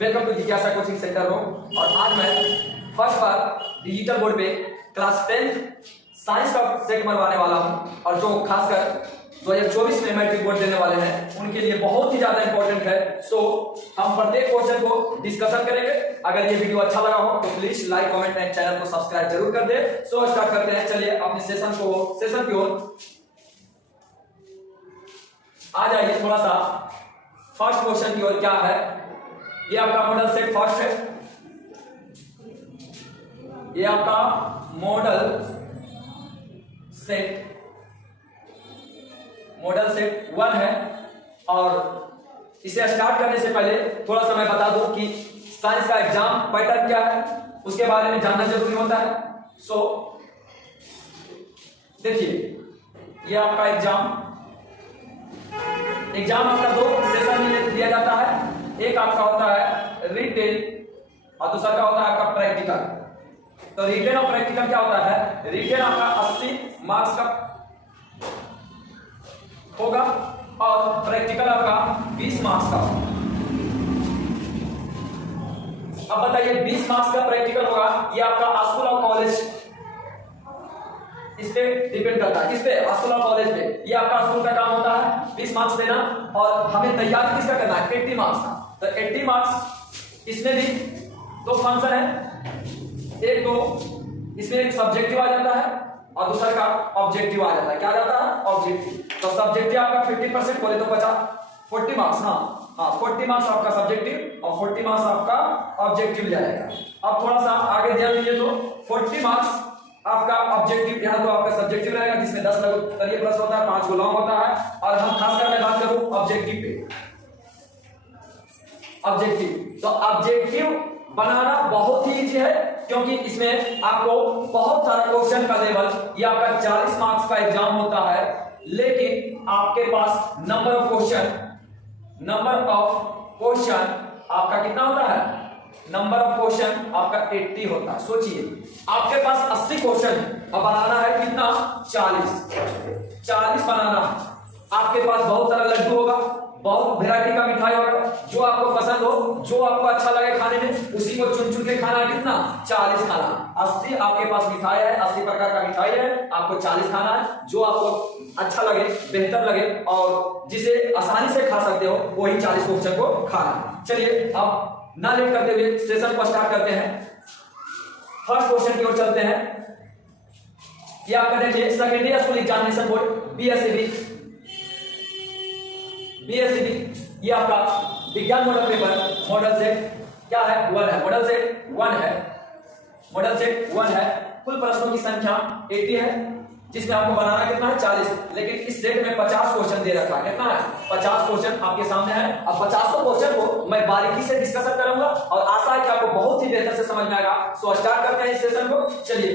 Welcome to जिज्ञासा coaching centre room. और आज मैं फर्स्ट बार डिजिटल बोर्ड पे क्लास 10 साइंस का सेट मरवाने वाला हूं और जो खासकर 2024 में मैट्रिक बोर्ड देने वाले हैं उनके लिए बहुत ही ज्यादा इंपॉर्टेंट है। सो हम प्रत्येक क्वेश्चन को डिस्कशन करेंगे। अगर ये वीडियो अच्छा लगा हो तो please like comment and channel को सब्सक्राइब जरूर कर दे। सो स्टार्ट करते हैं। चलिए अपने सेशन की ओर आ जाइए। थोड़ा सा फर्स्ट क्वेश्चन की ओर क्या है, ये आपका मॉडल सेट फर्स्ट है, ये आपका मॉडल सेट 1 है। और इसे स्टार्ट करने से पहले थोड़ा सा मैं बता दूं कि साइंस का एग्जाम पैटर्न क्या है, उसके बारे में जानना जरूरी होता है। सो देखिए, ये आपका एग्जाम आपका 2 सेशन में दिया जाता है। एक आपका होता है रिटेन और दूसरा का होता है आपका प्रैक्टिकल। तो रिटेन और प्रैक्टिकल क्या होता है, रिटेन आपका 80 मार्क्स का होगा और प्रैक्टिकल आपका 20 मार्क्स का। अब बताइए 20 मार्क्स का प्रैक्टिकल होगा, ये आपका स्कूल और कॉलेज इस पे डिपेंड करता है। किस पे? स्कूल और कॉलेज पे। ये आपका स्कूल का काम होता है 20 मार्क्स देना और हमें तैयार किसका करना है, 80 मार्क्स का। तो 80 मार्क्स इसमें भी 2 फंक्शन है, एक तो इसमें एक सब्जेक्टिव आ जाता है और दूसरा का ऑब्जेक्टिव आ जाता है। क्या जाता है? ऑब्जेक्टिव। तो सब्जेक्टिव आपका 50% बोले तो 40 मार्क्स। हाँ 40 मार्क्स आपका सब्जेक्टिव और 40 मार्क्स आपका ऑब्जेक्टिव जाएगा। अब थोड़ा सा आगे ध्यान दीजिए तो 40 मार्क्स आपका ऑब्जेक्टिव, यहाँ तो आपका सब्जेक्टिव रहेगा जिसमें 10 करिए प्लस होता है, 5 लॉन्ग होता है। और हम खासकर मैं बात करूं ऑब्जेक्टिव पे। ऑब्जेक्टिव तो ऑब्जेक्टिव बनाना बहुत ही इजी है क्योंकि इसमें आपको बहुत सारा क्वेश्चन का लेवल, ये आपका 40 मार्क्स का एग्जाम होता है, लेकिन आपके पास नंबर ऑफ क्वेश्चन आपका कितना होता है? नंबर ऑफ क्वेश्चन आपका 80 होता है। सोचिए आपके पास 80 क्वेश्चन अब बनाना है कितना? 40 बनाना है। आपके पास बहुत सारा लड्डू होगा, बहुत वैरायटी का मिठाई होगा, जो आपको पसंद हो, जो आपको अच्छा लगे खाने में, उसी को चुन चुन के खाना है। कितना? 40 खाना। 80 आपके पास मिठाई है, 80 प्रकार का मिठाई है, आपको 40 खाना है। जो आपको अच्छा लगे, बेहतर लगे और जिसे आसानी से खा सकते हो, वही 40 क्वेश्चन को खाना। चलिए अब ना लेट करते हुए सेशन को स्टार्ट करते हैं। फर्स्ट क्वेश्चन की ओर चलते हैं। ये आपका देखिए secondary school examination board BSEB, ये आपका विज्ञान मॉडल पेपर मॉडल सेट क्या है? 1 है। मॉडल सेट 1 है। कुल प्रश्नों की संख्या 80 है, जिसमें आपको बनाना कितना है? 40। लेकिन इस सेट में 50 क्वेश्चन दे रखा है। कितना है? 50 क्वेश्चन आपके सामने है। अब 50 क्वेश्चन को मैं बारीकी से डिस्कशन करूंगा और आशा है कि आपको बहुत ही बेहतर से समझ में आएगा। सो स्टार्ट करते हैं इस सेशन को। चलिए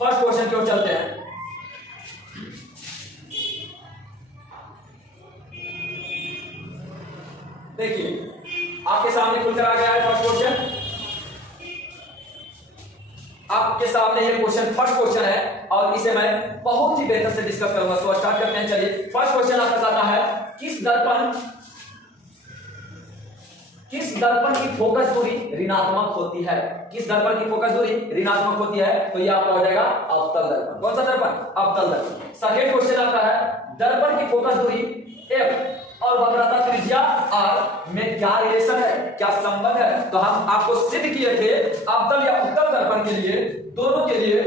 फर्स्ट क्वेश्चन की ओर चलते हैं। देखिए आपके सामने खुलकर आ गया है फर्स्ट क्वेश्चन। आपके सामने ये क्वेश्चन फर्स्ट क्वेश्चन है और इसे मैं बहुत ही बेहतर से डिस्कस करूंगा। सो स्टार्ट करते हैं। चलिए फर्स्ट क्वेश्चन आपका कहता है किस दर्पण की फोकस दूरी ऋणात्मक होती है? किस दर्पण की फोकस दूरी ऋणात्मक होती है? तो ये आपका हो जाएगा अवतल दर्पण। कौन सा दर्पण? अवतल दर्पण। सेकंड क्वेश्चन आता है दर्पण की फोकस दूरी f और वक्रता त्रिज्या r में क्या रिलेशन है, क्या संबंध है? तो हम आपको सिद्ध किए थे अवतल या उत्तल दर्पण के लिए, दोनों के लिए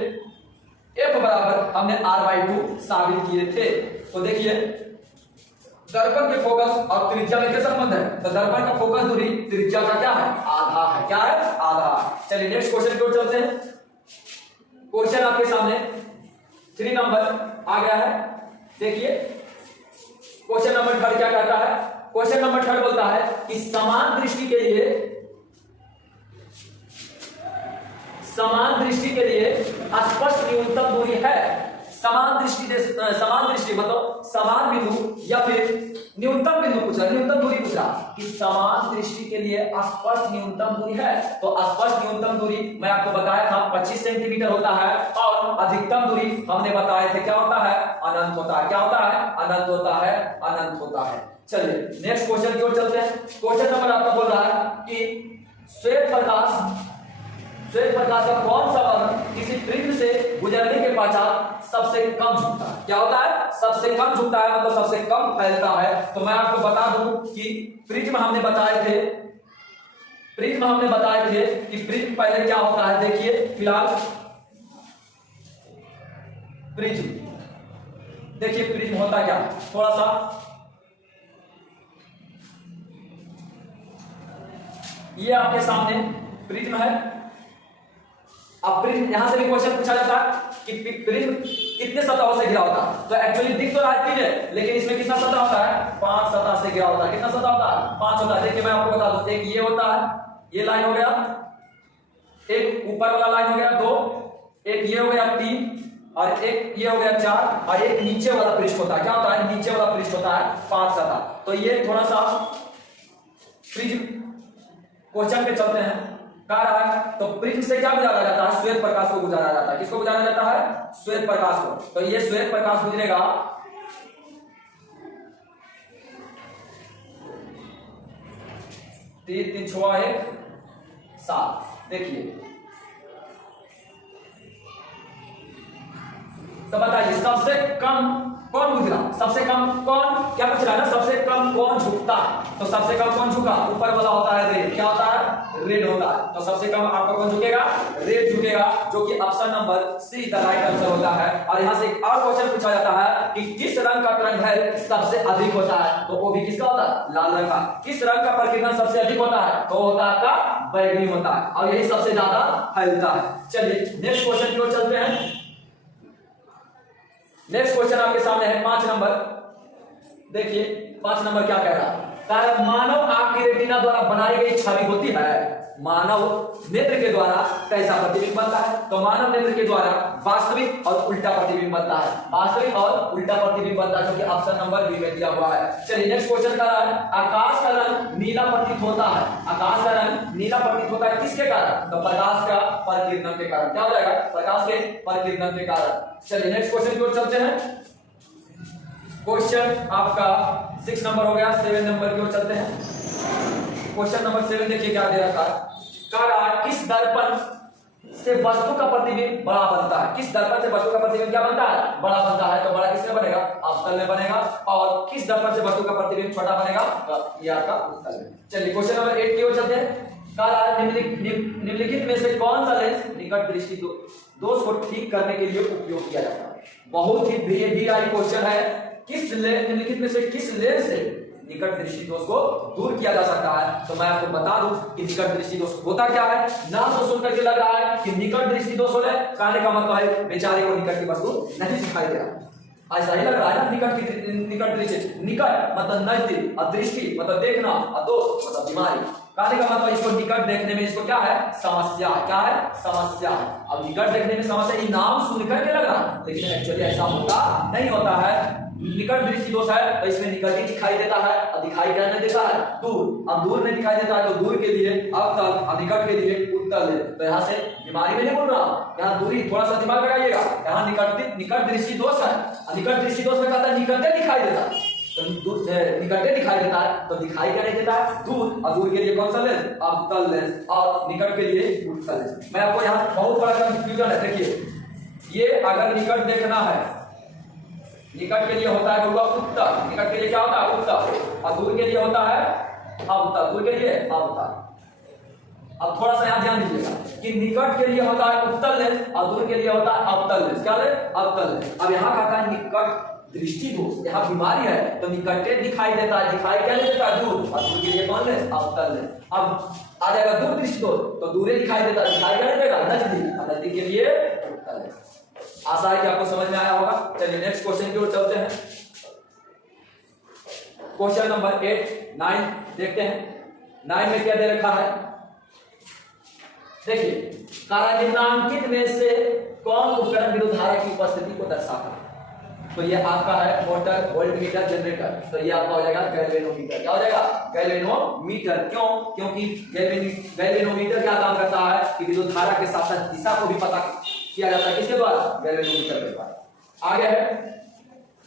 f बराबर हमने r/2 साबित किए थे। तो देखिए दर्पण के फोकस और त्रिज्या में क्या संबंध है? तो दर्पण का फोकस दूरी त्रिज्या का क्या है? आधा है। क्या है? आधा। चलिए नेक्स्ट क्वेश्चन की ओर चलते हैं। क्वेश्चन आपके सामने 3 नंबर आ गया है। देखिए क्वेश्चन नंबर 3 क्या कहता है? क्वेश्चन नंबर 3 बोलता है कि समान दृष्टि के लिए स्पष्ट न्यूनतम दूरी है। समान दृष्टि मतलब समान बिंदु या फिर न्यूनतम बिंदु पूछा, न्यूनतम दूरी पूछा कि समान दृष्टि के लिए स्पष्ट न्यूनतम दूरी है। तो स्पष्ट न्यूनतम दूरी मैं आपको बताया था 25 सेंटीमीटर होता है और अधिकतम दूरी हमने बताए थे क्या होता है? अनंत होता है। क्या होता है? अनंत होता है। अनंत होता है। चलिए नेक्स्ट क्वेश्चन की ओर चलते हैं। क्वेश्चन नंबर आपका बोल रहा है कि श्वेत प्रकाश का कौन सा वर्ण किसी प्रिज्म से गुजरने के पश्चात सबसे कम झुकता है? क्या होता है? सबसे कम झुकता है, मतलब सबसे कम फैलता है। तो मैं आपको बता दूं कि प्रिज्म हमने बताए थे कि प्रिज्म पहले क्या होता है। देखिए फिलहाल प्रिज्म, देखिए प्रिज्म होता क्या, थोड़ा सा ये आपके सामने प्रिज्म है। अब प्रिज्म यहां से भी क्वेश्चन पूछा जाता है कि प्रिज्म कितने सतहों से घिरा होता है। तो एक्चुअली दिख तो रहा है 3 है, लेकिन इसमें कितना सतह होता है? 5 सतह से घिरा होता है। कितना सतह होता है? 5 होता है। देखिए मैं आपको बता दूं, एक ये होता है, ये लाइन हो गया, एक ऊपर वाला लाइन हो गया 2, एक ये हो गया 3, और एक ये हो गया 4, और एक नीचे वाला पृष्ठ होता है। क्या होता है? नीचे वाला पृष्ठ होता है 5 सतह। तो ये थोड़ा सा प्रिज्म क्वेश्चन पे चलते हैं। कह रहा है तो प्रिज्म से क्या गुजारा जाता है? श्वेत प्रकाश को गुजारा जाता है। किसको गुजारा जाता है? श्वेत प्रकाश को। तो ये श्वेत प्रकाश गुजरेगा 3 3 6 1 7। देखिए तो बताइए सबसे कम कौन गुजरा? सबसे कम कौन, क्या पूछ रहा है ना, सबसे कम कौन झुकता? तो सबसे कम कौन झुका? ऊपर वाला होता है रेड। क्या होता है? रेड होता है। तो सबसे कम आपका कौन झुकेगा? रेड झुकेगा, जो कि option number see the right answer होता है। और यहां से एक और क्वेश्चन पूछा जाता है कि किस रंग का तरंग सबसे अधिक होता है? तो वो भी किसका होता है? लाल रंग का। किस रंग का प्रकीर्णन सबसे अधिक होता है? तो होता है आपका बैगनी होता है, और यही सबसे ज्यादा फैलता है। चलिए नेक्स्ट क्वेश्चन की ओर चलते हैं। नेक्स्ट क्वेश्चन आपके सामने है 5 नंबर। देखिए 5 नंबर क्या कह रहा है? मानव आंख की रेटिना द्वारा बनाई गई छवि होती है, मानव नेत्र के द्वारा कैसा प्रतिबिंब बनता है? तो मानव नेत्र के द्वारा वास्तविक और उल्टा प्रतिबिंब बनता है। वास्तविक और उल्टा प्रतिबिंब बनता है, जो कि ऑप्शन नंबर बी में दिया हुआ है। चलिए नेक्स्ट क्वेश्चन का है, आकाश का रंग नीला प्रतीत होता है। आकाश का रंग नीला प्रतीत होता है किसके कारण? तो प्रकाश का परिकिरण के कारण। क्या हो जाएगा? प्रकाश के परिकिरण के कारण। चलिए नेक्स्ट क्वेश्चन की ओर चलते हैं। क्वेश्चन आपका 6 नंबर हो गया। 7 नंबर की ओर चलते हैं। क्वेश्चन नंबर 7 देखिए क्या दे रखा है। कह रहा है किस दर्पण से वस्तु का प्रतिबिंब बड़ा बनता है? किस दर्पण से वस्तु का प्रतिबिंब क्या बनता है? बड़ा बनता है। तो बड़ा किसमें बनेगा? अवतल में बनेगा। और किस दर्पण से वस्तु का प्रतिबिंब छोटा बनेगा? तो ये आपका उत्तल में। चलिए क्वेश्चन नंबर 8 की ओर चलते हैं। कह रहा है निम्नलिखित में से कौन सा लेंस निकट दृष्टि दोष को ठीक करने के लिए उपयोग किया जाता है? बहुत ही VI क्वेश्चन है। किस निम्नलिखित में से किस लेंस से निकट दृष्टि दोष को दूर किया जा सकता है? तो मैं आपको बता दूं कि निकट दृष्टि दोष होता क्या है। नाम तो सुनकर के लग रहा है कि निकट दृष्टि दोष होने कहने का मतलब है बेचारे को निकट की वस्तु नहीं दिखाई दे रहा। ऐसा ही लग रहा है ना। निकट दृष्टि, निकट मतलब नजदीक, और दृष्टि मतलब देखना, और दोष मतलब बीमारी। कहने का मतलब इसको निकट देखने में इसको क्या है? समस्या। क्या है? समस्या। अब निकट देखने में समस्या, ये नाम सुनकर के लग रहा है, लेकिन एक्चुअली ऐसा होता नहीं होता है। निकट दृष्टि दोष है तो इसमें निकट ही दिखाई देता है, और दिखाई क्या नहीं देता है? दूर। अब दूर में दिखाई देता है तो दूर के लिए अवतल, और निकट के लिए उत्तल है। तो यहाँ से बीमारी में नहीं बोल रहा, यहाँ दूरी, थोड़ा सा दिमाग लगाइएगा। यहाँ निकट दृष्टि दोष है, और निकट दृष्टि दोष में कहता है निकट दिखाई देता है। तो निकट दिखाई देता है, तो दिखाई क्या नहीं देता है? दूर। और दूर के लिए कौन सा लेंस? अवतल लेंस। और निकट के लिए उत्तल लेंस। मैं आपको यहाँ बहुत बड़ा कंफ्यूजन है। देखिए ये अगर निकट देखना है, निकट के लिए होता है उत्तर। निकट के लिए क्या होता है? उत्तर। और दूर के लिए होता है अवतल। दूर के लिए अवतल। अब थोड़ा सा यहाँ ध्यान दीजिएगा कि निकट के लिए होता है उत्तल लेंस, और दूर के लिए होता है अवतल लेंस। क्या लेंस? अवतल लेंस। अब यहाँ कहता है निकट दृष्टि दोष, यहाँ बीमारी है तो निकटे दिखाई देता है, दिखाई क्या नहीं देता है? दूर। और दूर के लिए कौन लेंस? अवतल लेंस। अब आ जाएगा दूर दृष्टि दोष, तो दूरे दिखाई देता है, दिखाई क्या नहीं देगा? नजदीक। और नजदीक के लिए उत्तल लेंस। आशा है कि आपको समझ में आया होगा। चलिए नेक्स्ट क्वेश्चन की ओर चलते हैं। क्वेश्चन नंबर 8 9 देखते हैं। 9 में क्या दे रखा है? देखिए निम्नांकित में से कौन उपकरण विद्युत धारा की उपस्थिति को दर्शाता है? तो ये आपका है मोटर, वोल्टमीटर, जनरेटर। तो ये आपका हो जाएगा गैल्वेनोमीटर। क्या हो जाएगा? गैल्वेनोमीटर। क्यों? क्योंकि गैल्वेनोमीटर क्या काम करता है कि विद्युत धारा के साथ साथ दिशा को भी पता किया जाता है। किसके द्वारा? गैल्वेनोमीटर के द्वारा। आगे है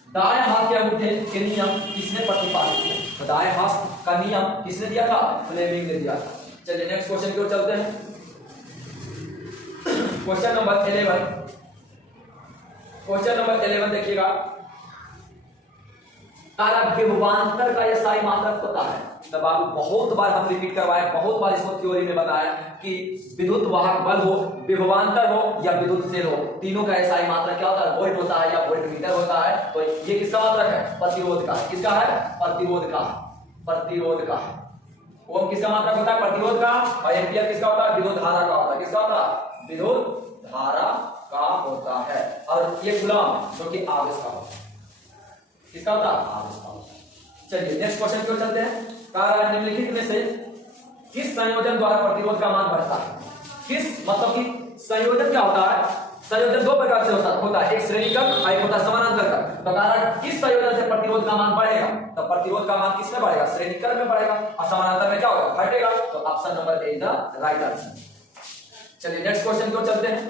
दाएं हाथ के अंगूठे के नियम किसने प्रतिपादित किया? तो दाएं हाथ का नियम किसने दिया था? फ्लेमिंग ने दिया था। चलिए नेक्स्ट क्वेश्चन की ओर चलते हैं। क्वेश्चन नंबर 11, क्वेश्चन नंबर 11 देखिएगा। विभवांतर का यह सारी मात्रक पता है। तब आप बहुत बार हम रिपीट करवाए, बहुत बार इसको थ्योरी में बताया कि विद्युत वाहक बल हो, विभवांतर हो या विद्युत सेल हो, तीनों का ऐसा ही मात्रक क्या होता है, वोल्ट होता है या वोल्टमीटर होता है। तो ये किसका मात्रक है, प्रतिरोध का। किसका है, प्रतिरोध का। प्रतिरोध का ओम किसका मात्रक होता है, प्रतिरोध का। और एम्पियर किसका होता है, विद्युत धारा का होता है। किसका होता है, विद्युत धारा का होता है। और ये कूलम जो कि आवेश का होता है। किसका होता है, आवेश का होता है। चलिए नेक्स्ट क्वेश्चन की ओर चलते हैं। निम्नलिखित में से किस संयोजन द्वारा प्रतिरोध का मान बढ़ता है। किस मतलब कि संयोजन क्या होता है, संयोजन दो प्रकार से होता है, एक श्रेणीक्रम और एक होता है समानांतर का। तो कारण किस संयोजन से प्रतिरोध का मान बढ़ेगा, तो प्रतिरोध का मान किसमें बढ़ेगा, श्रेणीक्रम में बढ़ेगा, और समानांतर में क्या होगा, घटेगा। तो option number A is the right answer. चलिए नेक्स्ट क्वेश्चन को चलते हैं।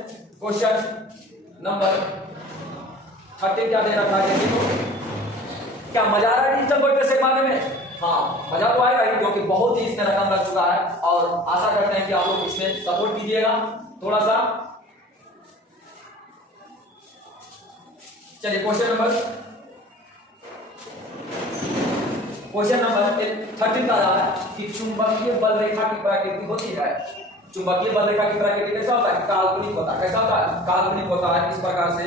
क्वेश्चन नंबर 13 क्या दे रखा है, देखो क्या मजा आ रहा है डिजिटल बोर्ड पे सेकंड में। हाँ मजा तो आएगा ही, क्योंकि बहुत ही इसमें रकम लग चुका है और आशा करते हैं कि आप लोग इसमें सपोर्ट कीजिएगा थोड़ा सा। चलिए क्वेश्चन नंबर 13 का रहा है कि चुंबकीय बल रेखा की प्रकृति होती है। चुंबकीय बल रेखा की प्रकृति कैसा होता है, काल्पनिक होता है। कैसा होता है, काल्पनिक होता है। इस प्रकार से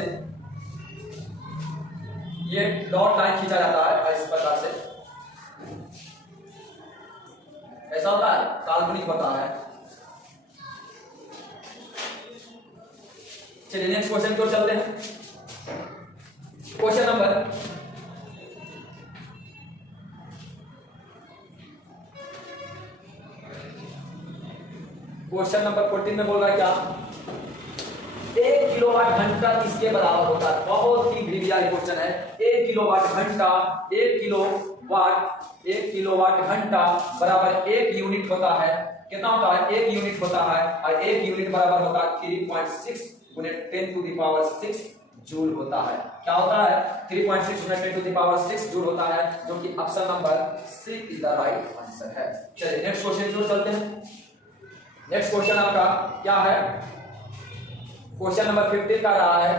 ये डॉट लाइन खींचा जाता है और इस प्रकार से ऐसा होता है, काल्पनिक होता है। चलिए नेक्स्ट क्वेश्चन की ओर चलते हैं। क्वेश्चन नंबर 14 में बोल रहा है क्या, 1 किलोवाट घंटा किसके बराबर होता है। बहुत ही ब्रीवियर क्वेश्चन है। 1 किलोवाट घंटा, 1 किलोवाट घंटा बराबर 1 यूनिट होता है। कितना होता है, 1 यूनिट होता है। और 1 यूनिट बराबर होता है 3.6 × 10⁶ जूल होता है। क्या होता है, 3.6 × 10⁶ जूल होता है, जो कि option number C is the right answer है। चलिए नेक्स्ट क्वेश्चन की ओर चलते हैं। नेक्स्ट क्वेश्चन आपका क्या है, क्वेश्चन नंबर 15 का रहा है।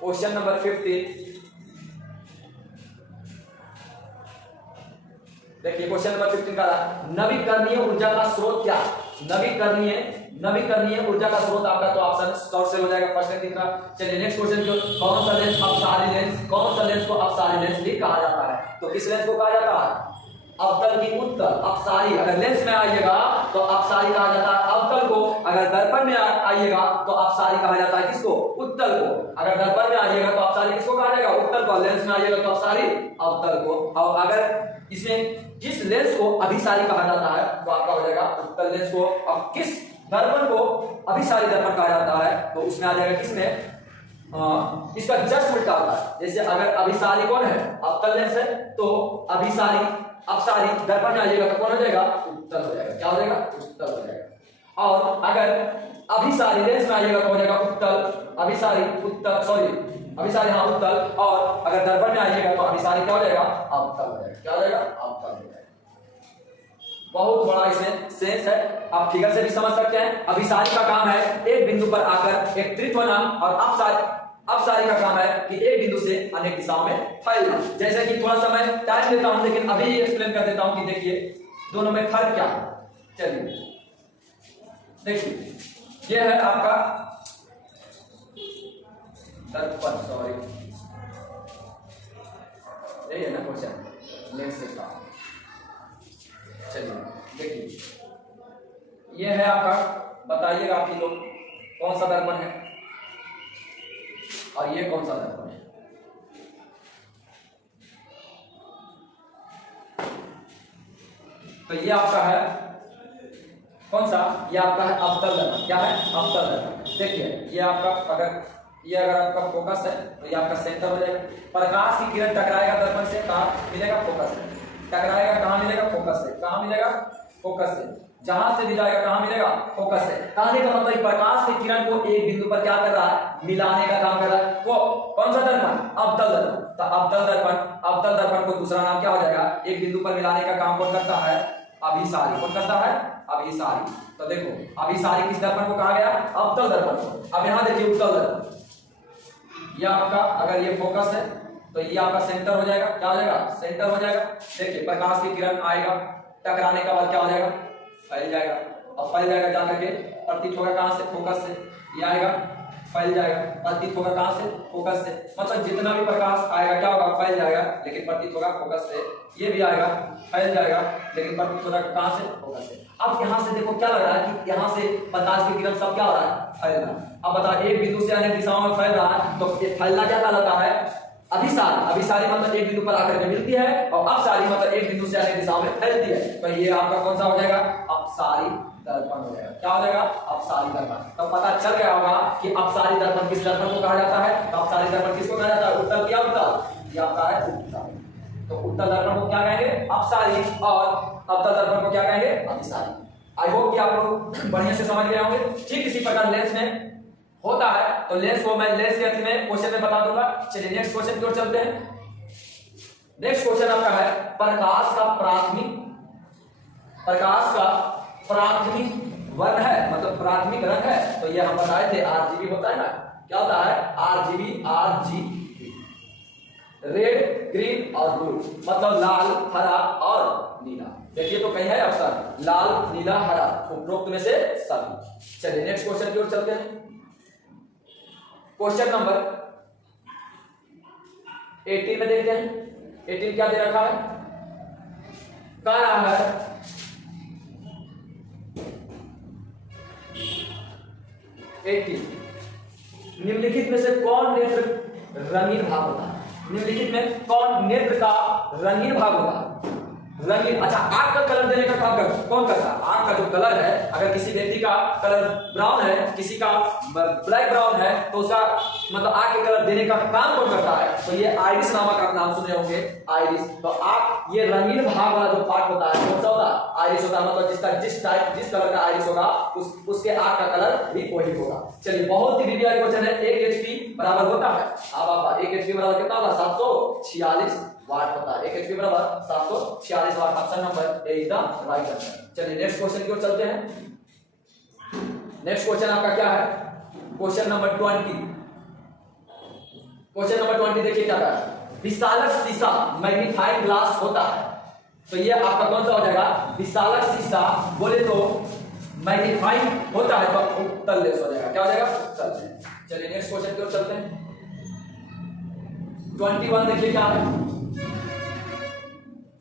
क्वेश्चन नंबर 15 देखिए, क्वेश्चन नंबर 15 का रहा है, नवीकरणीय ऊर्जा का स्रोत क्या। नवीकरणीय ऊर्जा का स्रोत आपका तो ऑप्शन शॉर्ट से हो जाएगा, फर्स्ट है तीसरा। चलिए नेक्स्ट क्वेश्चन की ओर। कौन सा लेंस अपसारी लेंस, कौन सा लेंस को अपसारी लेंस भी कहा जाता है। तो किस लेंस को कहा जाता है, अवतल की उत्तल। अपसारी अगर लेंस में आइएगा तो अपसारी कहा जाता है अवतल को, अगर दर्पण में आइएगा तो अपसारी कहा जाता है किसको, उत्तल को। अगर दर्पण में आइएगा तो अपसारी किसको कहा जाएगा, उत्तल को। लेंस में आइएगा तो अपसारी अवतल को। और अगर इसमें जिस लेंस को अभिसारी कहा जाता है तो आपका हो जाएगा उत्तल लेंस को। और किस दर्पण को अभिसारी दर्पण कहा जाता है तो उसमें आ जाएगा किसमें, इसका जस्ट उल्टा होता है। जैसे अगर अभिसारी कौन है, अवतल लेंस है, तो अभिसारी अपसारी दर्पण में आइएगा तो कौन हो जाएगा, उत्तल हो जाएगा। क्या हो जाएगा, उत्तल हो जाएगा। और अगर अभिसारी लेंस में आइएगा तो हो जाएगा उत्तल, अभिसारी उत्तल, सॉरी अभिसारी हाँ उत्तल। और अगर दर्पण में आइएगा तो अभिसारी क्या हो जाएगा, अवतल हो जाएगा। क्या हो जाएगा, अवतल हो जाएगा। बहुत बड़ा इसमें सेंस है, आप फिगर से भी समझ सकते हैं। अभिसारी का काम है एक बिंदु पर आकर एक त्रित्व नाम, और अपसारी का काम है कि एक बिंदु से अनेक दिशाओं में फैलना। जैसे कि थोड़ा सा मैं टाइम देता हूं, लेकिन अभी एक्सप्लेन कर देता हूं कि देखिए दोनों में फर्क क्या है। चलिए देखिए, ये है आपका दर्पण, सॉरी यही है ना क्वेश्चन, लेंस से का। चलिए देखिए, ये है आपका, बताइएगा आप ही लोग कौन सा दर्पण है और ये कौन सा दर्पण है। तो ये आपका है कौन सा, ये आपका है अवतल दर्पण। क्या है, अवतल दर्पण। देखिए ये आपका, अगर आपका फोकस है तो ये आपका सेंटर हो जाएगा। प्रकाश की किरण टकराएगा दर्पण से, कहां मिलेगा, फोकस से टकराएगा। कहां मिलेगा, फोकस से। कहां मिलेगा, फोकस से। जहां से भी जाएगा कहां मिलेगा, फोकस से। कहने का मतलब प्रकाश की किरण को एक बिंदु पर क्या कर रहा है, मिलाने का काम कर रहा है। वो कौन सा दर्पण, अवतल दर्पण। तो अवतल दर्पण को दूसरा नाम क्या हो जाएगा, एक बिंदु पर मिलाने का काम कौन करता है, अभिसारी। कौन करता है? अभिसारी। तो देखो अभिसारी किस दर्पण को कहा गया? अवतल दर्पण को। अब यहां देखिए उत्तल दर्पण, यह आपका अगर ये फोकस है तो ये आपका सेंटर हो जाएगा। क्या हो जाएगा? सेंटर हो जाएगा। देखिए प्रकाश की किरण आएगा, टकराने के बाद क्या हो जाएगा? फैल जाएगा, और फैल जाएगा जाकर के प्रतीत होगा कहां से? फोकस से। ये आएगा फैल जाएगा, प्रतीत होगा कहां से? फोकस से। मतलब जितना भी प्रकाश आएगा क्या होगा? फैल जाएगा, लेकिन प्रतीत होगा फोकस से। ये भी आएगा फैल जाएगा, लेकिन प्रतीत होगा कहां से? फोकस से। अब यहां से देखो क्या लग रहा है कि यहां से प्रकाश की किरण सब क्या हो रहा है? फैल रहा है। अब बताओ एक बिंदु से अनेक दिशाओं में फैल रहा है, तो ये फैलना क्या कहलाता है? अभिसारी। अभिसारी मतलब एक बिंदु पर आकर के मिलती है, और अपसारी मतलब एक बिंदु से अनेक दिशाओं में फैलती है। तो ये आपका कौन सा हो जाएगा? अपसारी दर्पण हो जाएगा। क्या हो जाएगा? अपसारी दर्पण। तो पता चल गया होगा कि अपसारी दर्पण किस दर्पण को कहा जाता है? तो अपसारी दर्पण किसको कहा जाता है? उत्तल या अवतल? ये आपका है उत्तल। तो उत्तल दर्पण को क्या कहेंगे? अपसारी, और अवतल दर्पण को क्या कहेंगे? अभिसारी। आई होप कि आप लोग बढ़िया से समझ गए होंगे। ठीक इसी प्रकार लेंस में होता है, तो लेंस को मैं लेंस के अंत में क्वेश्चन में बता दूंगा। चलिए नेक्स्ट क्वेश्चन की ओर चलते हैं। नेक्स्ट क्वेश्चन आपका है प्रकाश का प्राथमिक वर्ण है, मतलब प्राथमिक रंग है। तो ये हम बताए थे आरजीबी होता है ना। क्या होता है? आरजीबी रेड, ग्रीन और ब्लू, मतलब लाल, हरा और नीला। देखिए तो कहीं है अवसर लाल, नीला, हरा, उपरोक्त में से सभी। चलिए नेक्स्ट क्वेश्चन की ओर चलते हैं। क्वेश्चन नंबर 18 में देखते हैं। 18 क्या दे रखा है? कह रहा है 18 निम्नलिखित में से कौन नेत्र रंगीन भाग होता है? निम्नलिखित में कौन नेत्र का रंगीन भाग होता है? रंगीन। अच्छा, आंख का कलर देने का काम कौन करता है? आंख का जो कलर है, अगर किसी व्यक्ति का कलर ब्राउन है, किसी का ब्लैक ब्राउन है, तो उसका मतलब आंख के कलर देने का काम कौन करता है? तो ये आइरिस नामक आप नाम सुने होंगे, आइरिस। तो आंख ये रंगीन भाग वाला जो पार्ट होता है कौन सा होता है? आइरिस होता है। मतलब जिसका जिस कलर का आइरिस होगा उसके आंख का कलर भी वही होगा। चलिए बहुत ही विधिया क्वेश्चन है। 1 एचपी बराबर होता है, अब आपका 1 एचपी बराबर कितना होगा? 746 वाट होता है। 1 एचपी बराबर 746 watt. Option number A is the right answer. चलिए नेक्स्ट क्वेश्चन की ओर चलते हैं। नेक्स्ट क्वेश्चन आपका क्या है? Question number 20। क्वेश्चन नंबर 20 देखिए क्या है? विशालक शीशा मैग्नीफाइंग ग्लास होता है। तो ये आपका कौन सा हो जाएगा? विशालक शीशा बोले तो मैग्नीफाइंग होता है, तो उत्तल लेंस हो जाएगा। क्या हो जाएगा? उत्तल लेंस। चलिए नेक्स्ट क्वेश्चन की ओर चलते हैं। 21 देखिए क्या है?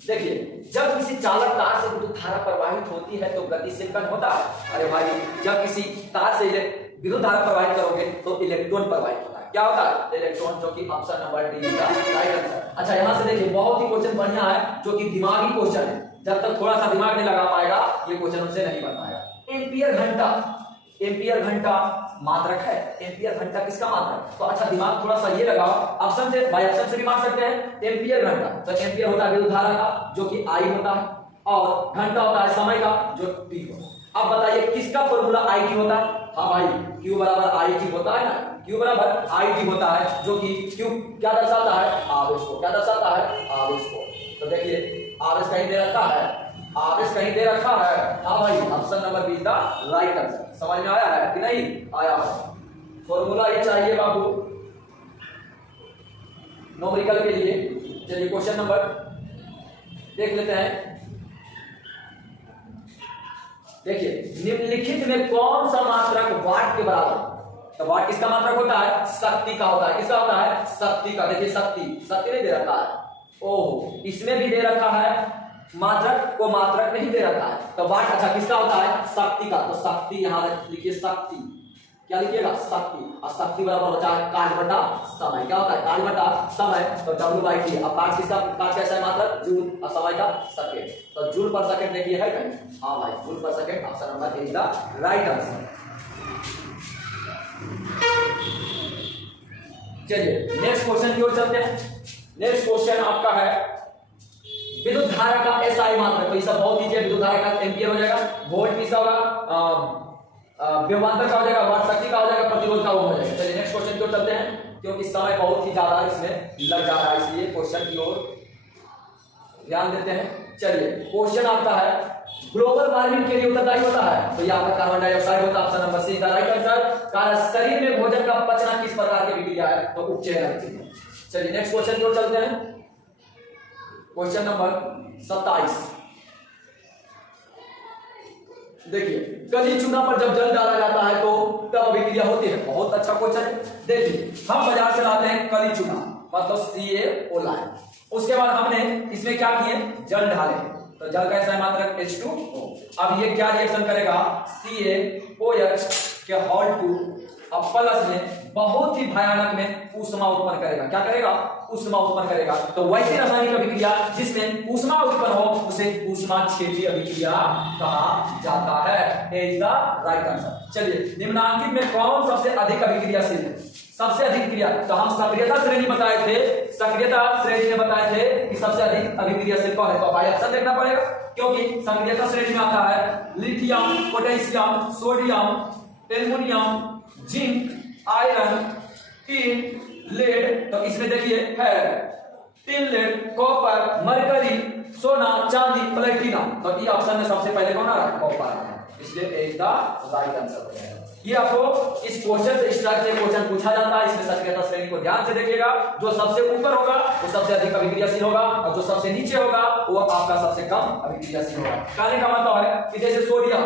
देखिए जब किसी चालक तार से विद्युत धारा प्रवाहित होती है तो गतिशील कण होता है। अरे भाई, जब किसी तार से विद्युत धारा प्रवाहित करोगे तो इलेक्ट्रॉन प्रवाहित होता है। क्या होता है? इलेक्ट्रॉन, जो कि ऑप्शन नंबर डी का राइट आंसर। अच्छा, यहां से देखिए बहुत ही क्वेश्चन बढ़िया है, जो कि दिमागी क्वेश्चन है। जब तक थोड़ा सा दिमाग नहीं लगा पाएगा ये क्वेश्चन हमसे नहीं बन पाएगा। एम्पियर घंटा मात्रक है। एम्पियर घंटा किसका मात्रक? तो अच्छा दिमाग थोड़ा सा ये लगाओ, ऑप्शन से बाय ऑप्शन से भी मान सकते हैं। एम्पियर घंटा, तो एम्पियर होता है विद्युत धारा का, जो कि आई होता है, और घंटा होता है समय का, जो टी होता है। अब बताइए किसका फॉर्मूला आई टी होता है? हाँ भाई, Q बराबर आई टी होता है ना। Q बराबर आई टी होता है, जो कि Q क्या दर्शाता है? आवेश को। क्या दर्शाता है? आवेश को। तो देखिए आवेश कहीं दे रखा है, आवेश कहीं दे रखा है। हाँ भाई, option number be the right answer. समझ में आया है कि नहीं आया है? फॉर्मूला ये चाहिए बाबू न्यूमेरिकल के लिए। चलिए क्वेश्चन नंबर देख लेते हैं। देखिए निम्नलिखित में कौन सा मात्रक वाट के बराबर? तो वाट किसका मात्रक होता है? शक्ति का होता है। किसका होता है? शक्ति का। देखिए शक्ति नहीं दे रखा है। ओह, इसमें भी दे रखा है मात्रक को, मात्रक नहीं दे रखा है। तो वाट अच्छा किसका होता है? शक्ति का। तो शक्ति यहां लिखिए, शक्ति क्या लिखिएगा? शक्ति। और शक्ति बराबर होता है कार्य बटा समय। क्या होता है? कार्य बटा समय। तो W/T। अब कार्य किसका? कार्य कैसा है? मात्रक जूल, और समय का सेकंड। तो जूल पर सेकंड देखिए है कहीं? हाँ भाई, जूल पर second. Option number A is the right answer. चलिए नेक्स्ट क्वेश्चन की ओर चलते हैं। नेक्स्ट क्वेश्चन आपका है विद्युत धारा का एसआई मात्रक। तो ये सब बहुत ईजी है। विद्युत धारा का एम्पियर हो जाएगा, वोल्ट किसका होगा? विभवांतर का हो जाएगा, वाट शक्ति का हो जाएगा, प्रतिरोध का ओम हो जाएगा। चलिए नेक्स्ट क्वेश्चन की ओर चलते हैं, क्योंकि समय बहुत ही ज्यादा इसमें लग जा रहा है, इसलिए क्वेश्चन की ओर ध्यान देते हैं। चलिए क्वेश्चन आपका है ग्लोबल वार्मिंग के लिए उत्तरदायी होता है, तो ये आपका कार्बन डाइऑक्साइड होता है। ऑप्शन नंबर सी का राइट आंसर। शरीर में भोजन का पचना किस प्रकार की विक्रिया है, तो उपचयन विक्रिया। चलिए नेक्स्ट क्वेश्चन की ओर चलते हैं। क्वेश्चन नंबर 27 देखिए, कली चूना पर जब जल डाला जाता है तो तब अभिक्रिया होती है। बहुत अच्छा क्वेश्चन है। देखिए हम बाजार से लाते हैं कली चूना, मतलब CaO लाए, उसके बाद हमने इसमें क्या किए, जल डाले, तो जल का ऐसा मात्रक H2O। अब ये क्या रिएक्शन करेगा, CaOH के हॉल 2 अब प्लस में बहुत ही भयानक में ऊष्मा उत्पन्न करेगा। क्या करेगा, ऊष्मा उत्पन्न करेगा। तो वैसी रासायनिक अभिक्रिया जिसमें ऊष्मा उत्पन्न हो उसे ऊष्मा क्षेपी अभिक्रिया कहा जाता है। ए इज द राइट आंसर। चलिए निम्नांकित में कौन सबसे अधिक अभिक्रियाशील है, सबसे अधिक क्रिया, तो हम सक्रियता श्रेणी बताए थे, सक्रियता श्रेणी में बताए थे कि सबसे अधिक अभिक्रियाशील कौन है, तो भाई ऑप्शन देखना पड़ेगा, क्योंकि सक्रियता श्रेणी में आता है lithium, potassium, sodium, aluminium, zinc, iron, tin, lead. तो इसमें देखिए है टिन, लेड, कॉपर, मरकरी, सोना, चांदी, प्लेटिनम। तो ये ऑप्शन में सबसे पहले कौन आ रहा है, कॉपर, इसलिए ए इज द राइट आंसर हो जाएगा। ये आपको इस क्वेश्चन से स्टार्ट से क्वेश्चन पूछा जाता है। इसमें सक्रियता श्रेणी को ध्यान से देखिएगा, जो सबसे ऊपर होगा वो सबसे अधिक अभिक्रियाशील होगा और जो सबसे नीचे होगा वो आपका सबसे कम अभिक्रियाशील होगा। कहने का मतलब है कि जैसे सोडियम,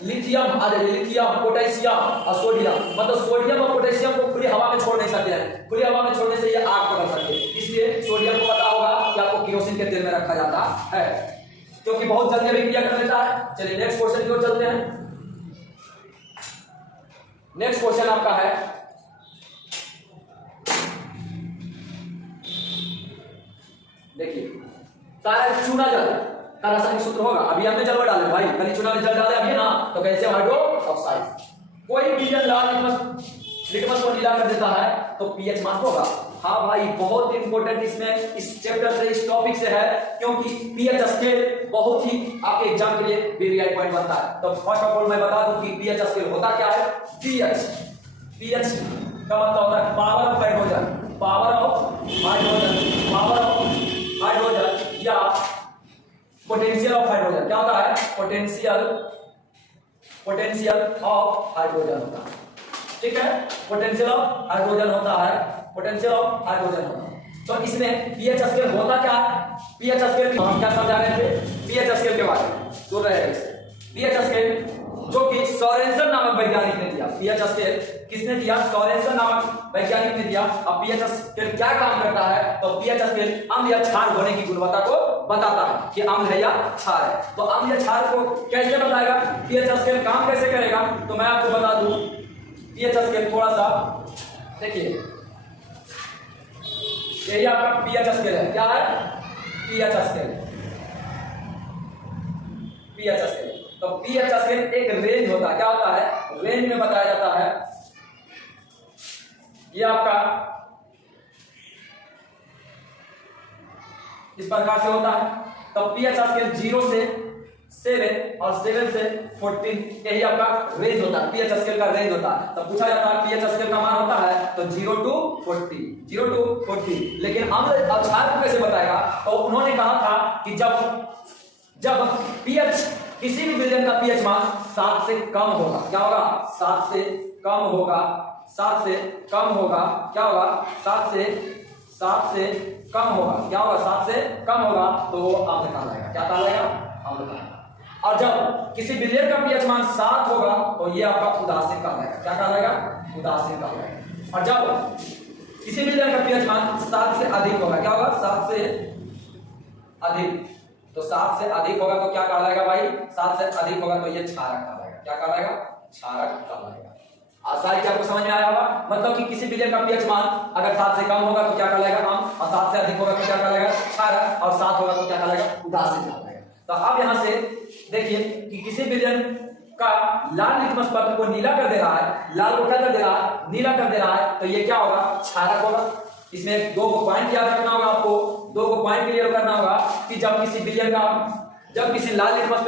लिथियम, लिथियम, पोटेशियम और सोडियम, मतलब सोडियम और पोटेशियम को खुली हवा में छोड़ नहीं सकते हैं, खुली हवा में छोड़ने से ये आग पकड़ सकते हैं। इसलिए सोडियम को पता होगा कि आपको केरोसिन के तेल में रखा जाता है, क्योंकि बहुत जल्दी अभिक्रिया कर लेता है। चलिए नेक्स्ट क्वेश्चन की ओर चलते हैं। नेक्स्ट क्वेश्चन आपका है देखिए, सारा चूना जल का रासायनिक सूत्र होगा। अभी हमने जल डाले भाई, खाली चूना में जल डाले अभी ना, तो कैल्शियम हाइड्रोक्साइड। कोई विलयन लाल लिटमस को नीला कर देता है तो पीएच मान होगा। हाँ भाई बहुत इंपॉर्टेंट इसमें इस चैप्टर से, इस टॉपिक से है, क्योंकि पीएच स्केल बहुत ही आपके एग्जाम के लिए वीवीआई पॉइंट बनता है। तो फर्स्ट ऑफ ऑल मैं बता दूं कि पीएच स्केल होता क्या है। पीएच का मतलब होता है power of hydrogen, power of hydrogen, power of hydrogen या पोटेंशियल ऑफ हाइड्रोजन। क्या होता है, पोटेंशियल ऑफ हाइड्रोजन होता है, ठीक है, पोटेंशियल ऑफ हाइड्रोजन होता है, पोटेंशियल ऑफ हाइड्रोजन होता है। तो इसमें पीएच स्केल होता क्या है, पीएच स्केल हम क्या समझा रहे थे, पीएच स्केल के बारे में सुन रहे हैं। पीएच स्केल जो कि सोरेनसन नामक वैज्ञानिक ने दिया, पीएच स्केल किसने दिया, सोरेनसन नामक वैज्ञानिक ने दिया। अब पीएच स्केल क्या काम करता है, तो पीएच स्केल अम्ल या क्षार होने की गुणवत्ता को बताता है कि अम्ल है या क्षार है। तो अम्ल या क्षार को कैसे बताएगा, पीएच स्केल काम कैसे करेगा, तो मैं आपको बता दूं। पीएच स्केल थोड़ा सा देखिए, यही आपका पीएच स्केल है। क्या है, पीएच स्केल, पीएच स्केल। तो पीएच स्केल एक रेंज होता है। क्या होता है, रेंज में बताया जाता है। ये आपका इस प्रकार से होता है। तो पीएच स्केल 0 से 7 और 7 से 14, यही आपका रेंज होता है, पीएच स्केल का रेंज होता है। तो पूछा जाता है पीएच स्केल का मान होता है तो 0 to 40, 0 to 40। लेकिन अम्ल और क्षार को कैसे बताएगा, तो उन्होंने कहा था कि जब पीएच किसी भी विलयन का पीएच मान 7 से कम होगा, क्या होगा, 7 से कम होगा, 7 से कम होगा, क्या होगा, 7 से कम होगा, क्या होगा, 7 से कम होगा, तो वो अम्ल कहलाएगा। क्या कहलाएगा, अम्ल कहलाएगा। और जब किसी विलयन का पीएच मान 7 होगा तो ये आपका उदासीन कहलाएगा। क्या कहलाएगा, उदासीन कहलाएगा। और जब किसी विलयन का पीएच मान 7 से अधिक होगा, क्या होगा, 7 से अधिक, तो 7 से अधिक होगा तो क्या कहलाएगा भाई, 7 से अधिक होगा तो ये क्षारक कहलाएगा। क्या कहलाएगा, क्षारक कहलाएगा। आशा है कि आपको समझ में आया होगा। मतलब कि किसी विलयन का पीएच मान अगर 7 से कम होगा तो क्या कहलाएगा, अम्ल, और 7 से अधिक होगा तो क्या कहलाएगा, क्षारक, और 7 होगा तो क्या कहलाएगा, उदासीन कहलाएगा। तो अब यहां से देखिए कि किसी विलयन का लाल लिटमस पत्र को नीला कर दे रहा है, लाल को क्या कर दे रहा है, नीला कर दे रहा है, तो ये क्या होगा, क्षारक होगा। इसमें 2 पॉइंट याद रखना होगा आपको, 2 पॉइंट क्लियर करना होगा कि जब किसी विलयन का, जब किसी लाल लिटमस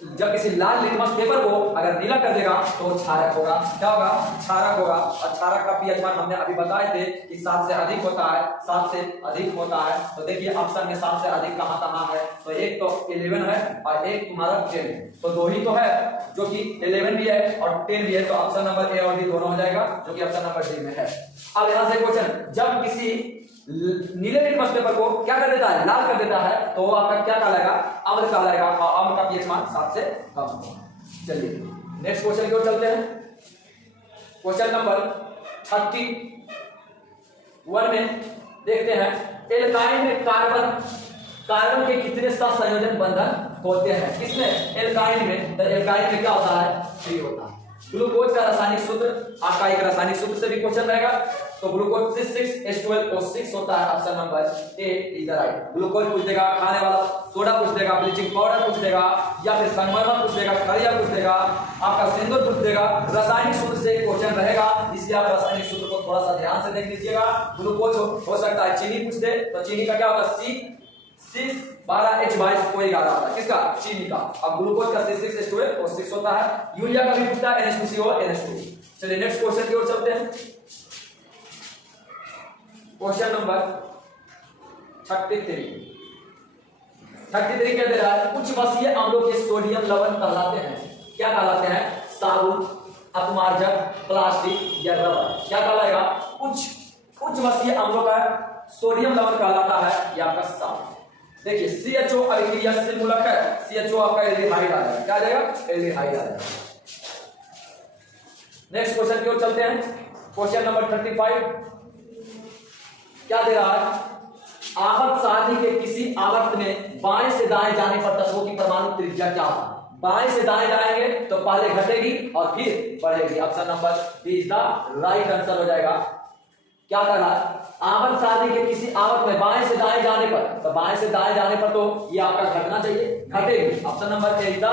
जब किसी लाल लिटमस पेपर को अगर नीला कर देगा तो वो क्षारक होगा। क्या होगा? क्षारक होगा। और क्षारक का पीएच मान हमने अभी बताए थे कि 7 से अधिक होता है, 7 से अधिक होता है। तो देखिए ऑप्शन में 7 से अधिक कहां है, तो एक तो 11 है और एक तुम्हारा 10 है, तो दो ही तो है जो कि 11 भी है और 10 भी है, तो ऑप्शन नंबर ए और बी दोनों हो जाएगा, जो कि ऑप्शन नंबर डी में है। अब यहां से क्वेश्चन, जब किसी नीले लिटमस पेपर को क्या कर देता है? लाल कर देता है, तो वो आपका क्या कहलाएगा? अम्ल कहलाएगा और अम्ल का पीएच मान 7 से कम होगा। चलिए नेक्स्ट क्वेश्चन की ओर चलते हैं। क्वेश्चन नंबर 31 में देखते हैं, एल्काइन में कार्बन के कितने सहसंयोजन बंधन होते हैं? किसमें? एल्काइन में। तो एल्काइन में क्या होता है? 3 होता है। ग्लूकोज का रासायनिक सूत्र, आपका एक रासायनिक सूत्र से भी क्वेश्चन रहेगा, तो ग्लूकोज 6H12O6 होता है। Option number A is the right. Glucose पूछ देगा, खाने वाला सोडा पूछ देगा, ब्लीचिंग पाउडर पूछ देगा, या फिर संगमरमर पूछ देगा, खड़िया पूछ देगा, आपका सिंदूर पूछ देगा। रासायनिक सूत्र से क्वेश्चन रहेगा, इसलिए आप रासायनिक सूत्र को थोड़ा सा ध्यान से देख लीजिएगा। ग्लूकोज हो सकता है चीनी पूछ दे, तो चीनी का क्या होगा? C12H22 कोई 11 होता है, किसका? चीनी का। अब ग्लूकोज का C6H12O6 होता है। यूरिया का भी पूछता है NH2CO NH2। चलिए नेक्स्ट क्वेश्चन की ओर चलते हैं। क्वेश्चन नंबर 33 क्या दे रहा है? उच्च वसीय अम्लों के सोडियम लवण कहलाते हैं। क्या कहलाते हैं? साबुन, अपमार्जक, प्लास्टिक या रबर। क्या कहलाएगा? उच्च वसीय अम्लों का सोडियम लवण कहलाता है या आपका साबुन। देखिए CHO अभिक्रियाशील मूलक है, CHO आपका एल्डिहाइड आ जाएगा। क्या आ जाएगा? एल्डिहाइड आ जाएगा। नेक्स्ट क्वेश्चन की ओर चलते हैं। क्वेश्चन नंबर 35 क्या दे रहा है? आवर्त सारणी के किसी आवर्त में बाएं से दाएं जाने पर तत्वों की परमाणु त्रिज्या क्या होगा? बाएं से दाएं जाएंगे तो पहले घटेगी और फिर बढ़ेगी। Option number B is the right answer हो जाएगा। क्या कर रहा है? आवर्त सारणी के किसी आवर्त में बाएं से दाएं जाने पर, तो बाएं से दाएं जाने पर तो ये आपका घटना चाहिए, घटेगी। Option number A is the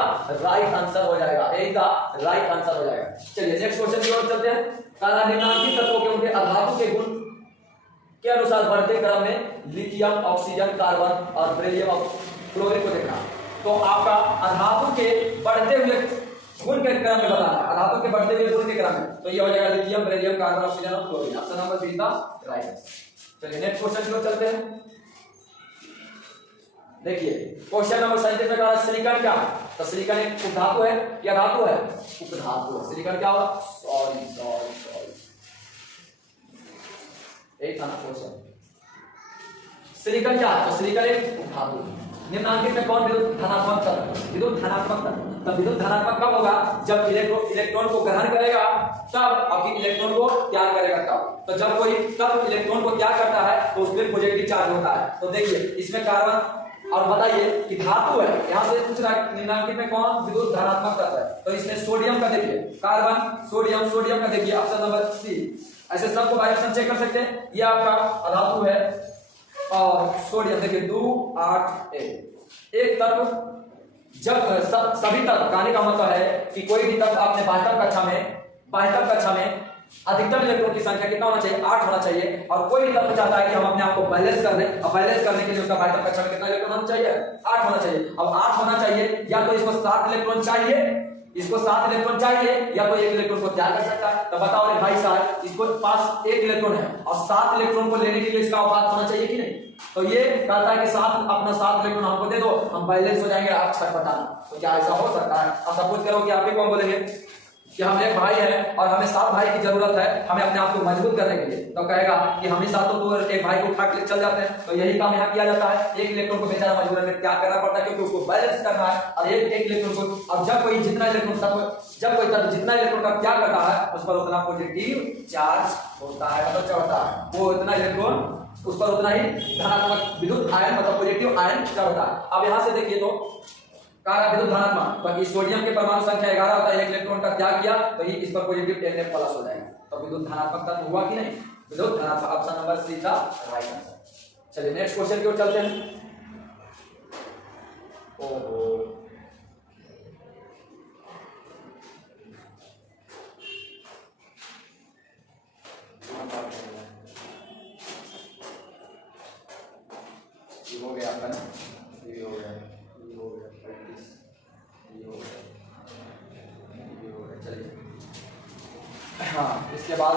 right answer हो जाएगा, ए इज द राइट आंसर हो जाएगा। चलिए नेक्स्ट क्वेश्चन की ओर चलते हैं। निम्नलिखित तत्वों के उनके अधातु के गुण के अनुसार बढ़ते क्रम में लिथियम, ऑक्सीजन, कार्बन और बेरिलियम और क्लोरीन को देखना। तो आपका अधातु के बढ़ते हुए गुण के क्रम में बताना है, अधातु के बढ़ते हुए गुण के क्रम में, तो ये हो जाएगा लिथियम, बेरिलियम, कार्बन, ऑक्सीजन और chlorine. Option number B is the right answer. चलिए नेक्स्ट क्वेश्चन की ओर चलते हैं। देखिए क्वेश्चन नंबर 37 में कहा सिलिकॉन क्या? तो सिलिकॉन एक उपधातु है या धातु है? उपधातु है। सिलिकॉन क्या होगा? सॉरी एक था ना क्वेश्चन। सिलिकॉन क्या है? तो सिलिकॉन एक धातु है। निम्नलिखित में कौन विद्युत धनात्मक तत्व? विद्युत धनात्मक तत्व। तब विद्युत धनात्मक कब होगा? जब इलेक्ट्रॉन को ग्रहण करेगा तब, आपकी इलेक्ट्रॉन को त्याग करेगा तब। तो जब कोई तब इलेक्ट्रॉन को त्याग करता है तो उसमें पॉजिटिव चार्ज होता है। तो देखिए इसमें कार्बन, और बताइए कि धातु है, यहां से पूछ रहा है निम्नलिखित में कौन विद्युत धनात्मक तत्व है? तो इसमें सोडियम का देखिए, कार्बन, सोडियम का देखिए ऑप्शन नंबर सी। ऐसे सबको वाइब्रेशन चेक कर सकते हैं। ये आपका अधातु है और सोडियम देखिए 2 8 एक तत्व, जब सभी तत्व, कहने का मतलब है कि कोई भी तत्व आपने बाह्यतम कक्षा में अधिकतम इलेक्ट्रॉन की संख्या कितना होना चाहिए? 8 होना चाहिए। और कोई भी तत्व चाहता है कि हम अपने आप को बैलेंस कर दें, और बैलेंस करने के लिए उसका बाह्यतम कक्षा में कितना इलेक्ट्रॉन होना चाहिए? 8 होना चाहिए। अब 8 होना चाहिए, या तो इसको 7 इलेक्ट्रॉन चाहिए, या तो 1 इलेक्ट्रॉन को त्याग कर सकता है। तो बताओ रे भाई साहब, इसको पास 1 इलेक्ट्रॉन है और 7 इलेक्ट्रॉन को लेने के लिए इसका औकात होना चाहिए कि नहीं? तो ये कहता है कि 7 इलेक्ट्रॉन हमको दे दो, हम बैलेंस हो जाएंगे, आप छटपटाना। तो क्या ऐसा हो सकता है? अब सपोज करो कि आप ही कौन बोलेंगे कि हम एक भाई है और हमें 7 भाई की जरूरत है, हमें अपने आप को मजबूत करने के लिए, तो कहेगा कि हम ही सातों तो एक भाई को उठा के चल जाते हैं। तो यही काम यहाँ किया जाता है। 1 इलेक्ट्रॉन को बेचारा मजबूरन में त्याग करना पड़ता है, क्योंकि उसको बैलेंस करना है। और एक इलेक्ट्रॉन को, अब जब कोई तत्व जितना इलेक्ट्रॉन का त्याग करता है उस पर उतना पॉजिटिव चार्ज होता है, मतलब चढ़ता है। वो इतना इलेक्ट्रॉन उस पर उतना ही धनात्मक विद्युत आयन, मतलब पॉजिटिव आयन चढ़ता है। अब यहाँ से देखिए तो विद्युत धनात्मक, तो इस सोडियम के परमाणु संख्या 11 होता है, 1 इलेक्ट्रॉन का त्याग किया तो ये इस पर पॉजिटिव 1 प्लस हो जाएगा। तो विद्युत धनात्मक तत्व हुआ कि नहीं? विद्युत धनात्मक। ऑप्शन नंबर सी का राइट आंसर। चलिए नेक्स्ट क्वेश्चन की ओर चलते हैं। ओहो हो गया आपका ना, ये हो गया 35, ये हो गया हाँ, इसके बाद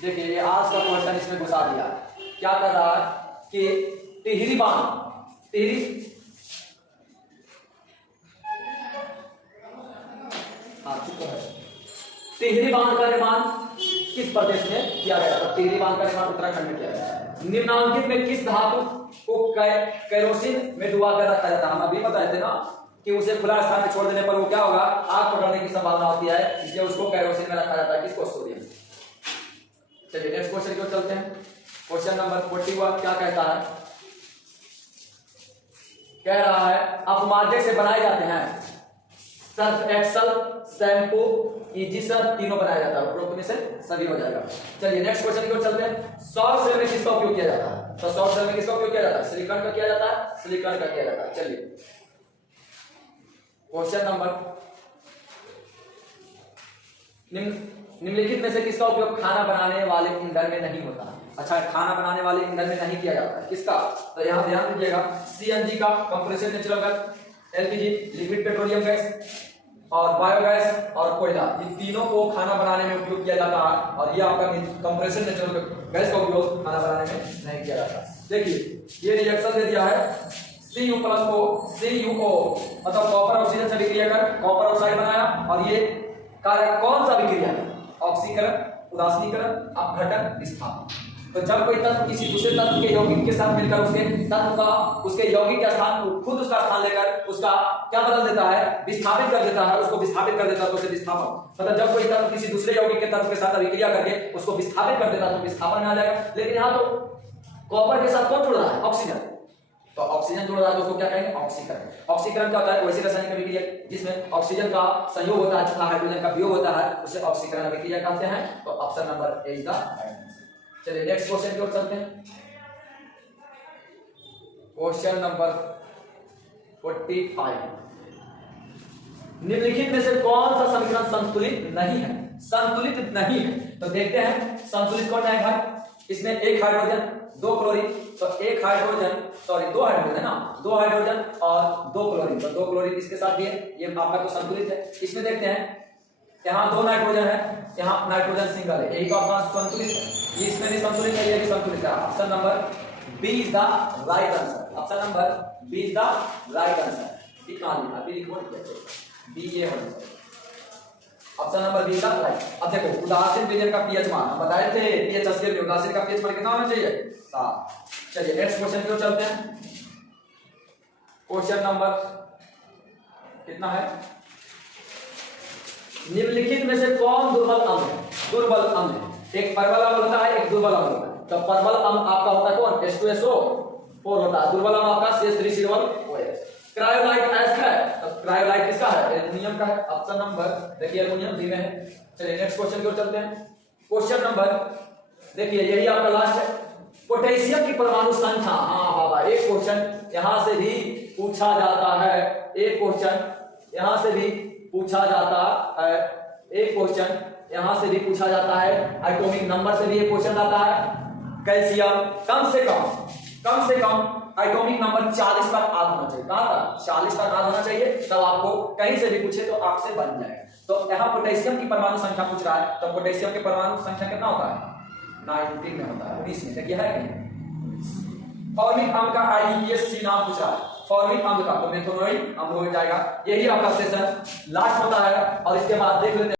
देखिए ये आज का क्वेश्चन इसमें घुसा दिया। क्या कर रहा है कि टिहरी बांध, टिहरी, हाँ चुप है, टिहरी बांध का निर्माण किस प्रदेश में किया गया था? टिहरी बांध का निर्माण उत्तराखंड में किया गया है। निम्नांकित में किस धातु को केरोसिन में डुबा कर रखा जाता है? हम अभी बताए थे ना कि उसे खुला स्थान में छोड़ देने पर वो क्या होगा, आग पकड़ने की संभावना होती है, इसलिए उसको केरोसिन में रखा जाता है। किसको? सोडियम। चलिए नेक्स्ट क्वेश्चन की ओर चलते हैं। क्वेश्चन नंबर 41 क्या कहता है? कह रहा है अपमार्जक से बनाए जाते हैं Surf Excel, shampoo, easy Surf, तीनों बनाया जाता है। उपरोक्त में से सभी हो जाएगा। चलिए नेक्स्ट क्वेश्चन की ओर चलते हैं। सौर सेल में किसका उपयोग किया जाता है? तो सौर सेल में किसका उपयोग किया जाता है? सिलिकॉन का किया जाता है, सिलिकॉन का किया जाता है। चलिए क्वेश्चन नंबर, निम्नलिखित में से किसका उपयोग खाना बनाने वाले ईंधन में नहीं होता? अच्छा, खाना बनाने वाले ईंधन में नहीं किया जाता है। किसका? तो यहां ध्यान दीजिएगा, सीएनजी का, compressed natural gas, LPG liquid petroleum gas, और बायोगैस और कोयला, ये तीनों को खाना बनाने में उपयोग किया जाता है। और ये आपका कंप्रेस्ड नेचुरल गैस का उपयोग खाना बनाने में नहीं किया जाता। देखिए ये रिएक्शन दे दिया है Cu प्लस को CuO, मतलब कॉपर ऑक्सीजन से विक्रिया कर कॉपर ऑक्साइड बनाया। और ये कार्य कौन सा विक्रिया है? ऑक्सीकरण, उदासीनीकरण, अपघटन, विस्थापन। तो जब कोई तत्व किसी दूसरे तत्व के यौगिक के साथ मिलकर उसके तत्व का, उसके यौगिक का स्थान, खुद उसका स्थान लेकर उसका क्या बदल देता है? विस्थापित कर देता है। उसको विस्थापित कर देता है तो उसे विस्थापन। मतलब जब कोई तत्व किसी दूसरे यौगिक के तत्व के साथ अभिक्रिया करके उसको विस्थापित कर देता है तो विस्थापन में आ जाएगा। लेकिन यहाँ तो कॉपर के साथ कौन जुड़ रहा है? ऑक्सीजन। तो ऑक्सीजन जुड़ रहा है तो उसको क्या कहेंगे? ऑक्सीकरण। ऑक्सीकरण क्या होता है? वैसी रासायनिक अभिक्रिया जिसमें ऑक्सीजन का संयोग होता है तथा हाइड्रोजन का वियोग होता है, उसे ऑक्सीकरण अभिक्रिया कहते हैं। तो option number A is the right answer. चलिए नेक्स्ट क्वेश्चन की ओर चलते हैं। क्वेश्चन नंबर 45, निम्नलिखित में से कौन सा समीकरण संतुलित नहीं है? संतुलित नहीं है तो देखते हैं संतुलित कौन है भाई? इसमें एक हाइड्रोजन, दो क्लोरीन, तो एक हाइड्रोजन, सॉरी दो हाइड्रोजन है ना, दो हाइड्रोजन और दो क्लोरीन, तो दो क्लोरीन इसके साथ भी है, ये आपका तो संतुलित है। इसमें देखते हैं यहाँ दो नाइट्रोजन है, यहाँ नाइट्रोजन सिंगल है, यही तो आपका संतुलित है। ये इसमें भी संतुलित है, ये भी संतुलित है। Option number B is the right answer. Option number B is the right answer. ये कहां लिखा? बी लिखो, बी ये होना चाहिए। ऑप्शन नंबर बी का राइट। अब देखो उदासीन विलयन का पीएच मान हम बताए थे, पीएच स्केल में उदासीन का पीएच मान कितना होना चाहिए? 7। चलिए नेक्स्ट क्वेश्चन की ओर चलते हैं। क्वेश्चन नंबर कितना है? निम्नलिखित में से कौन दुर्बल अम्ल है? दुर्बल अम्ल है, एक प्रबल अम्ल होता है, एक दुर्बल अम्ल होता है। तो प्रबल अम्ल आपका होता है कौन? H2SO4 होता है। दुर्बल अम्ल आपका CH3COOH। क्रायोलाइट एसिड है, तो क्रायोलाइट किसका है? एल्युमिनियम का है। ऑप्शन नंबर देखिए एल्युमिनियम बी में है। चलिए नेक्स्ट क्वेश्चन की ओर चलते हैं। क्वेश्चन नंबर देखिए यही आपका लास्ट है, पोटेशियम की परमाणु संख्या। हाँ बाबा, एक क्वेश्चन यहां से भी पूछा जाता है, एक क्वेश्चन यहां से भी पूछा जाता है, एक क्वेश्चन यहां से भी पूछा जाता है। एटॉमिक नंबर से भी एक क्वेश्चन आता है। कैल्शियम कम से कम एटॉमिक नंबर 40 पर आध होना चाहिए। कहां तक? 40 पर आध होना चाहिए, तब आपको कहीं से भी पूछे तो आपसे बन जाएगा। तो यहाँ पोटेशियम की परमाणु संख्या पूछ रहा है, तो पोटेशियम की परमाणु संख्या कितना होता है? 19 में होता है, 19 में। देखिए है नहीं। फॉर्मिक अम्ल का IUPAC नाम पूछ रहा है, फॉर्मिक अम्ल का, तो मेथनोइक अम्ल हो जाएगा। यही आपका सेशन लास्ट होता है और इसके बाद देख लेते हैं